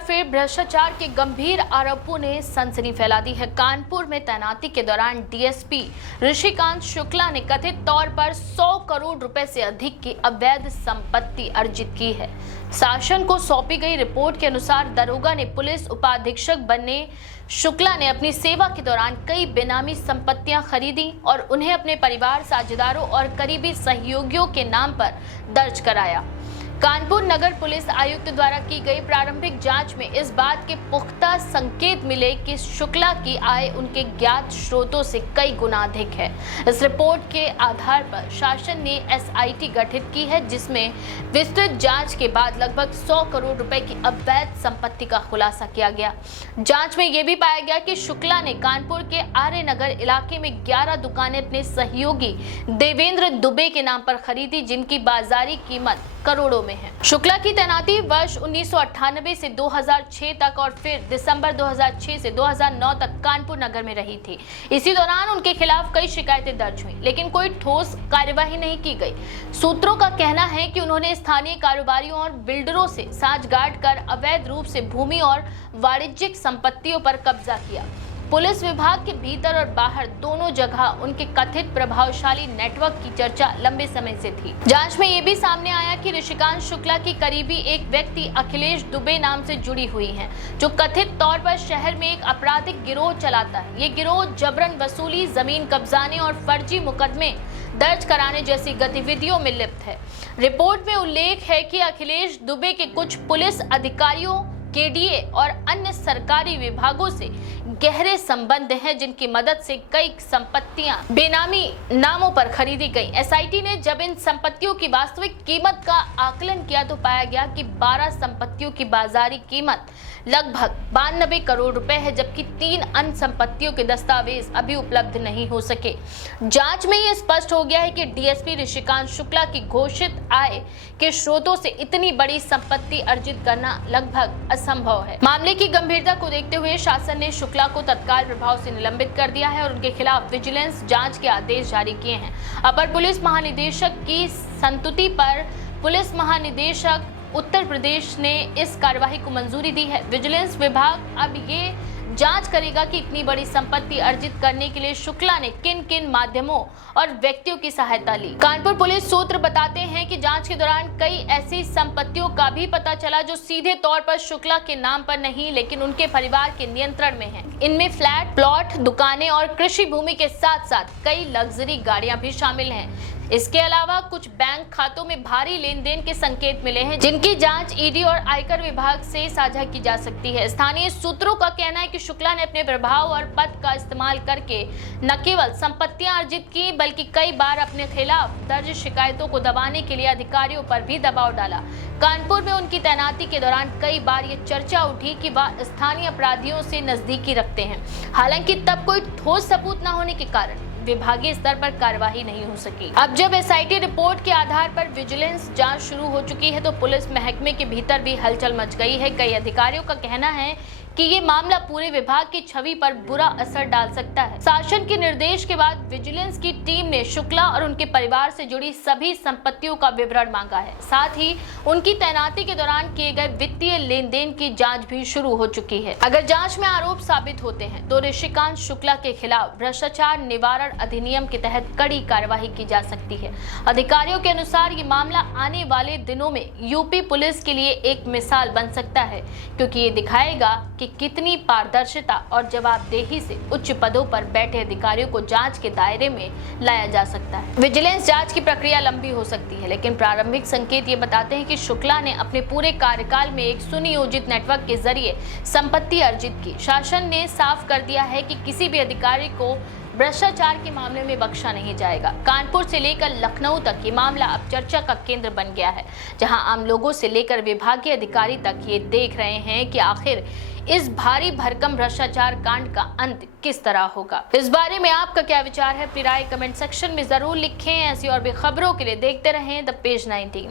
फिर भ्रष्टाचार के गंभीर आरोपों ने सनसनी फैला दी है। कानपुर में तैनाती के दौरान डीएसपी ऋषिकांत शुक्ला ने कथित तौर पर 100 करोड़ रुपए से अधिक की अवैध संपत्ति अर्जित की है। शासन को सौंपी गई रिपोर्ट के अनुसार दरोगा ने पुलिस उपाधीक्षक बनने शुक्ला ने अपनी सेवा के दौरान कई बेनामी संपत्तियां खरीदी और उन्हें अपने परिवार, साझेदारों और करीबी सहयोगियों के नाम पर दर्ज कराया। कानपुर नगर पुलिस आयुक्त द्वारा की गई प्रारंभिक जांच में इस बात के पुख्ता संकेत मिले कि शुक्ला की आय उनके ज्ञात स्रोतों से कई गुना अधिक है। इस रिपोर्ट के आधार पर शासन ने एसआईटी गठित की है, जिसमें विस्तृत जांच के बाद लगभग 100 करोड़ रुपए की अवैध संपत्ति का खुलासा किया गया। जांच में यह भी पाया गया कि शुक्ला ने कानपुर के आर्य नगर इलाके में 11 दुकानें अपने सहयोगी देवेंद्र दुबे के नाम पर खरीदी, जिनकी बाजारी कीमत करोड़ों में है। शुक्ला की तैनाती वर्ष 1998 से 2006 तक और फिर दिसंबर 2006 से 2009 तक कानपुर नगर में रही थी। इसी दौरान उनके खिलाफ कई शिकायतें दर्ज हुई, लेकिन कोई ठोस कार्यवाही नहीं की गई। सूत्रों का कहना है कि उन्होंने स्थानीय कारोबारियों और बिल्डरों से साझगांठ कर अवैध रूप से भूमि और वाणिज्यिक संपत्तियों पर कब्जा किया। पुलिस विभाग के भीतर और बाहर दोनों जगह उनके कथित प्रभावशाली नेटवर्क की चर्चा लंबे समय से थी। जांच में यह भी सामने आया कि ऋषिकांत शुक्ला की करीबी एक व्यक्ति अखिलेश दुबे नाम से जुड़ी हुई हैं, जो कथित तौर पर शहर में एक आपराधिक गिरोह चलाता है। ये गिरोह जबरन वसूली, जमीन कब्जाने और फर्जी मुकदमे दर्ज कराने जैसी गतिविधियों में लिप्त है। रिपोर्ट में उल्लेख है कि अखिलेश दुबे के कुछ पुलिस अधिकारियों, केडीए और अन्य सरकारी विभागों से गहरे संबंध हैं, जिनकी मदद से कई संपत्तियां बेनामी नामों पर खरीदी गई। एसआईटी ने जब इन संपत्तियों की वास्तविक कीमत का आकलन किया तो पाया गया कि 12 संपत्तियों की बाजारी कीमत लगभग 92 करोड़ रुपए है, जबकि 3 अन्य संपत्तियों के दस्तावेज अभी उपलब्ध नहीं हो सके। जांच में यह स्पष्ट हो गया है कि डीएसपी ऋषिकांत शुक्ला की घोषित आय के स्रोतों से इतनी बड़ी संपत्ति अर्जित करना लगभग असंभव है। मामले की गंभीरता को देखते हुए शासन ने शुक्ला को तत्काल प्रभाव से निलंबित कर दिया है और उनके खिलाफ विजिलेंस जांच के आदेश जारी किए हैं। अपर पुलिस महानिदेशक की संतुति पर पुलिस महानिदेशक उत्तर प्रदेश ने इस कार्यवाही को मंजूरी दी है। विजिलेंस विभाग अब ये जांच करेगा कि इतनी बड़ी संपत्ति अर्जित करने के लिए शुक्ला ने किन किन माध्यमों और व्यक्तियों की सहायता ली। कानपुर पुलिस सूत्र बताते हैं कि जांच के दौरान कई ऐसी संपत्तियों का भी पता चला जो सीधे तौर पर शुक्ला के नाम पर नहीं, लेकिन उनके परिवार के नियंत्रण में है। इनमें फ्लैट, प्लॉट, दुकानें और कृषि भूमि के साथ साथ कई लग्जरी गाड़ियां भी शामिल हैं। इसके अलावा कुछ बैंक खातों में भारी लेन देन के संकेत मिले हैं, जिनकी जांच ईडी और आयकर विभाग से साझा की जा सकती है। स्थानीय सूत्रों का कहना है कि शुक्ला ने अपने प्रभाव और पद का इस्तेमाल करके न केवल संपत्तियां अर्जित की, बल्कि कई बार अपने खिलाफ दर्ज शिकायतों को दबाने के लिए अधिकारियों पर भी दबाव डाला। कानपुर में उनकी तैनाती के दौरान कई बार ये चर्चा उठी कि वह स्थानीय अपराधियों से नजदीकी रखते हैं। हालांकि तब कोई ठोस सबूत न होने के कारण विभागीय स्तर पर कार्यवाही नहीं हो सकी। अब जब एसआईटी रिपोर्ट के आधार पर विजिलेंस जांच शुरू हो चुकी है तो पुलिस महकमे के भीतर भी हलचल मच गई है। कई अधिकारियों का कहना है कि ये मामला पूरे विभाग की छवि पर बुरा असर डाल सकता है। शासन के निर्देश के बाद विजिलेंस की टीम ने शुक्ला और उनके परिवार से जुड़ी सभी संपत्तियों का विवरण मांगा है। साथ ही उनकी तैनाती के दौरान किए गए वित्तीय लेन देन की जांच भी शुरू हो चुकी है। अगर जांच में आरोप साबित होते हैं तो ऋषिकांत शुक्ला के खिलाफ भ्रष्टाचार निवारण अधिनियम के तहत कड़ी कार्रवाई की जा सकती है। अधिकारियों के अनुसार ये मामला आने वाले दिनों में यूपी पुलिस के लिए एक मिसाल बन सकता है, क्योंकि ये दिखाएगा कि कितनी पारदर्शिता और जवाबदेही से उच्च पदों पर बैठे अधिकारियों को जांच के दायरे में लाया जा सकता है। विजिलेंस जांच की प्रक्रिया लंबी हो सकती है, लेकिन प्रारंभिक संकेत ये बताते हैं कि शुक्ला ने अपने पूरे कार्यकाल में एक सुनियोजित नेटवर्क के जरिए संपत्ति अर्जित की। शासन ने साफ कर दिया है कि किसी भी अधिकारी को भ्रष्टाचार के मामले में बख्शा नहीं जाएगा। कानपुर से लेकर लखनऊ तक ये मामला अब चर्चा का केंद्र बन गया है, जहां आम लोगों से लेकर विभागीय अधिकारी तक ये देख रहे हैं कि आखिर इस भारी भरकम भ्रष्टाचार कांड का अंत किस तरह होगा। इस बारे में आपका क्या विचार है? अपनी राय कमेंट सेक्शन में जरूर लिखें। ऐसी और भी खबरों के लिए देखते रहें द पेज 19।